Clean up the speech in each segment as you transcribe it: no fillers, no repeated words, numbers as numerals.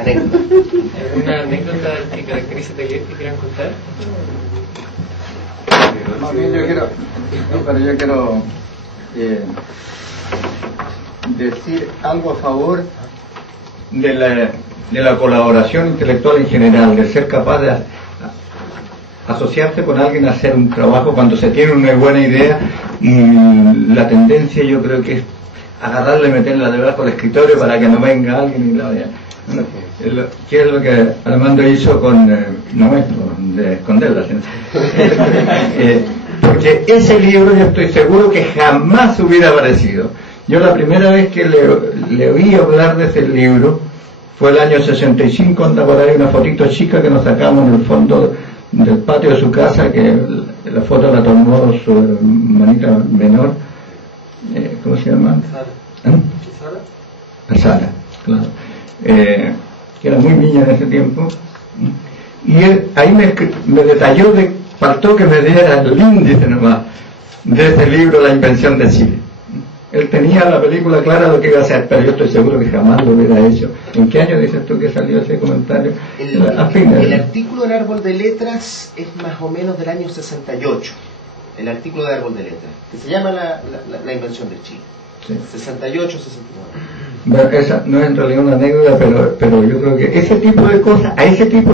Anécdota. ¿Alguna anécdota que caracteriza a Taller que quieran contar? Más bien yo quiero decir algo a favor de la colaboración intelectual en general, de ser capaz de asociarse con alguien a hacer un trabajo cuando se tiene una buena idea. La tendencia yo creo que es agarrarla y meterla debajo del escritorio para que no venga alguien y la vea. ¿Qué es lo que Armando hizo con de esconderla? Porque ese libro yo estoy seguro que jamás hubiera aparecido. Yo la primera vez que le oí hablar de ese libro fue el año 65, anda por ahí una fotito chica que nos sacamos en el fondo del patio de su casa, que la foto la tomó su hermanita menor, ¿cómo se llama? Sara, claro. Que era muy niña en ese tiempo, y él ahí me detalló, faltó que me diera el índice nomás de ese libro, La Invención de Chile. Él tenía la película clara de lo que iba a hacer, pero yo estoy seguro que jamás lo hubiera hecho. ¿En qué año dices tú que salió ese comentario? El artículo del Árbol de Letras es más o menos del año 68, el artículo del Árbol de Letras, que se llama la Invención de Chile. Sí. 68, 69. Bueno, esa no es en realidad una anécdota, pero yo creo que ese tipo de cosas, en ese tipo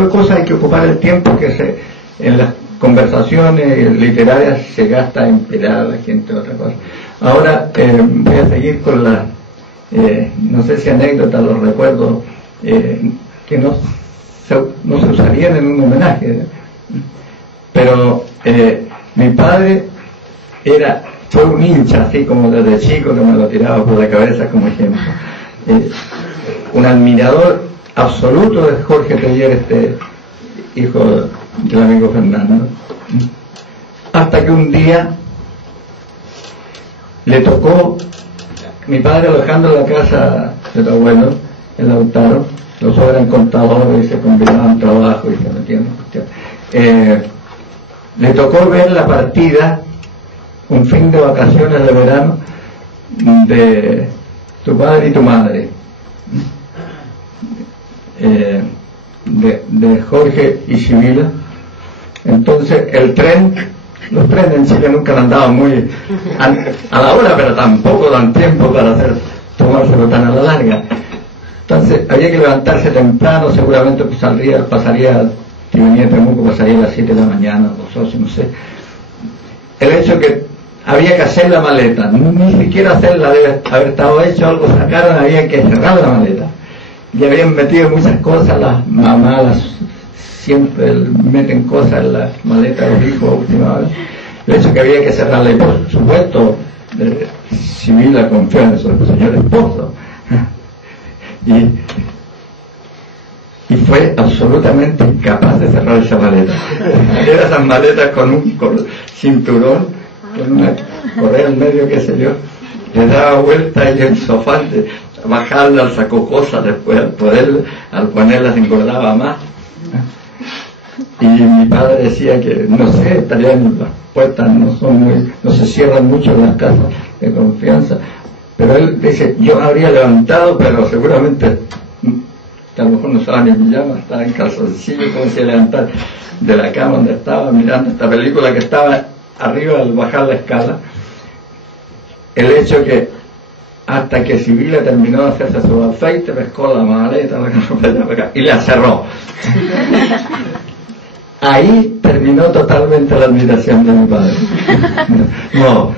de cosas hay que ocupar el tiempo que en las conversaciones literarias se gasta en pelear a la gente, otra cosa. Ahora voy a seguir con no sé si anécdotas, los recuerdos que no se usarían en un homenaje, pero mi padre fue un hincha, así como desde chico, que me lo tiraba por la cabeza como ejemplo. Un admirador absoluto de Jorge Teller, hijo del amigo Fernando. Hasta que un día le tocó, mi padre alojando en la casa de los abuelos, en Lautaro, los dos eran contadores y se combinaban trabajo y se metían en cuestión. Le tocó ver la partida, un fin de vacaciones de verano, de tu padre y tu madre, de Jorge y Sibila. Entonces los trenes en Chile nunca andaban muy a la hora, pero tampoco dan tiempo para tomárselo tan a la larga. Entonces había que levantarse temprano, seguramente pasaría, si venía de Temuco, pasaría a las 7 de la mañana, no sé. El hecho que había que hacer la maleta, ni siquiera hacerla, debe haber estado hecho algo, sacaron, había que cerrar la maleta. Y habían metido muchas cosas, las mamás siempre meten cosas en las maletas de los hijos última vez. El hecho que había que cerrarla, y por supuesto, Sibila confió en su señor esposo. Y fue absolutamente incapaz de cerrar esa maleta. Era esas maletas con un cinturón, con una correa en medio, qué sé yo, le daba vuelta y el sofá de bajarla al sacó cosas, después al ponerla se engordaba más. Y mi padre decía que, no sé, estarían las puertas, no se cierran mucho las casas de confianza, pero él dice, yo habría levantado, pero seguramente que a lo mejor no estaba ni en pijama, estaba en calzoncillo, como si levantar de la cama donde estaba mirando esta película, que estaba arriba al bajar la escala. El hecho que hasta que Sibila terminó de hacerse su afeite, pescó la maleta y la cerró. Ahí terminó totalmente la admiración de mi padre. No,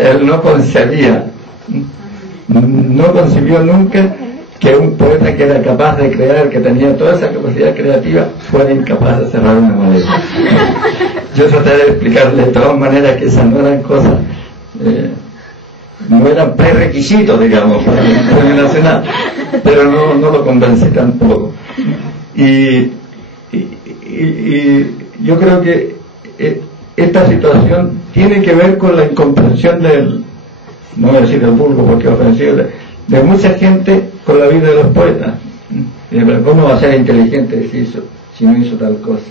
él no concibió nunca que un poeta que era capaz de crear, que tenía toda esa capacidad creativa, fuera incapaz de cerrar una maleta. Yo traté de explicarle de todas maneras que esas no eran cosas, no eran prerequisitos, digamos, para el premio nacional, pero no lo convencí tampoco. Y yo creo que esta situación tiene que ver con la incomprensión no voy a decir del vulgo porque es ofensivo, de mucha gente con la vida de los poetas. Pero ¿cómo va a ser inteligente si no hizo tal cosa?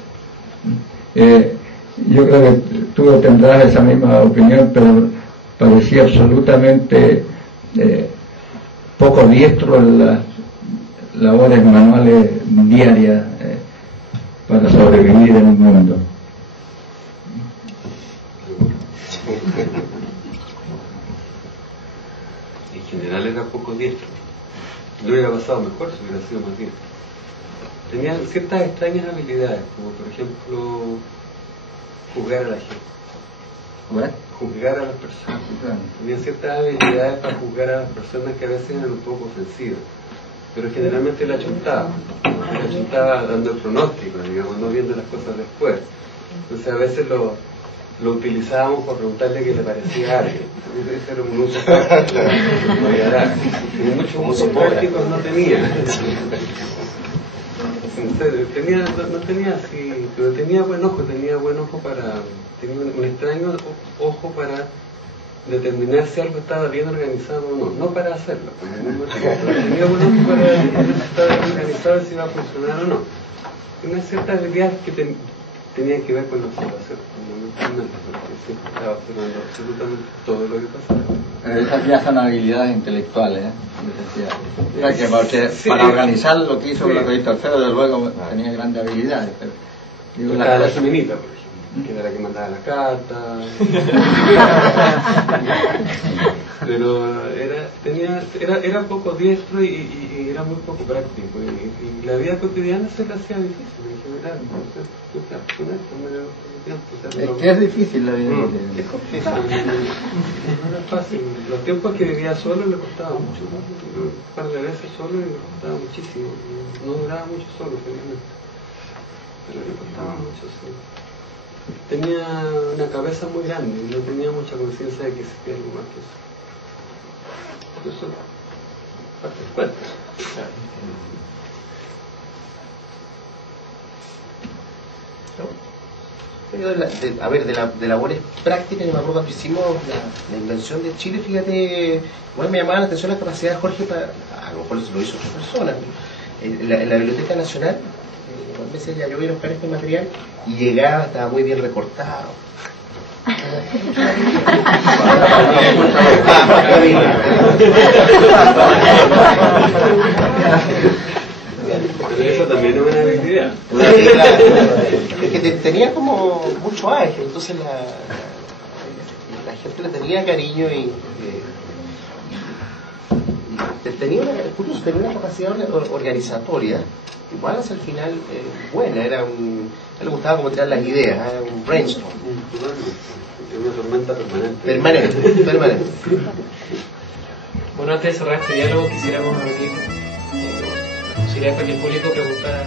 Yo creo que tú tendrás esa misma opinión, pero parecía absolutamente poco diestro en las labores manuales diarias para sobrevivir en el mundo. En general era poco diestro. Lo hubiera pasado mejor si hubiera sido más diestro. Tenía ciertas extrañas habilidades, como por ejemplo juzgar a la gente. Juzgar a las personas. Tenía ciertas habilidades para juzgar a las personas que a veces eran un poco ofensivas, pero generalmente la chuntaba dando el pronóstico, digamos, no viendo las cosas después. Entonces a veces lo utilizábamos para preguntarle qué le parecía a alguien. Ese era un uso práctico, y muchos usos prácticos no tenía. No tenía así, pero tenía buen ojo tenía un extraño ojo para determinar si algo estaba bien organizado o no para hacerlo, pero tenía buen ojo para determinar si estaba bien organizado y si iba a funcionar o no. Tenía ciertas habilidades que tenían que ver con la observación, fundamentalmente, porque siempre estaba observando absolutamente todo lo que pasaba. Pero esas ya son habilidades intelectuales, porque para organizar lo que hizo Blas Alfredo, desde luego tenía grandes habilidades. Pero, digo, la Jimenita, por ejemplo, que era la que mandaba las cartas. Pero era poco diestro y era muy poco práctico. Y la vida cotidiana se le hacía difícil en general. Es que es difícil la vida cotidiana. Es complicado. No era fácil. Los tiempos que vivía solo le costaba mucho. Un par de veces solo y le costaba muchísimo. No duraba mucho solo, felizmente. Pero le costaba mucho solo. Tenía una cabeza muy grande y no tenía mucha conciencia de que existía algo más que eso. Eso parte del cuerpo. De labores prácticas, yo me acuerdo cuando hicimos la invención de Chile, fíjate, igual me llamaba la atención la capacidad de Jorge para, a lo mejor lo hizo otra persona, en la Biblioteca Nacional, a veces ya yo iba a buscar este material y llegaba, estaba muy bien recortado. Pero eso también es una habilidad. Es que tenía como mucho ángel, entonces la gente le tenía cariño y tenía una capacidad organizatoria igual hacia el final buena. A él le gustaba como tirar las ideas, un brainstorm. Una tormenta permanente. Bueno, antes de cerrar este diálogo quisiéramos abrir la posibilidad para que el público preguntara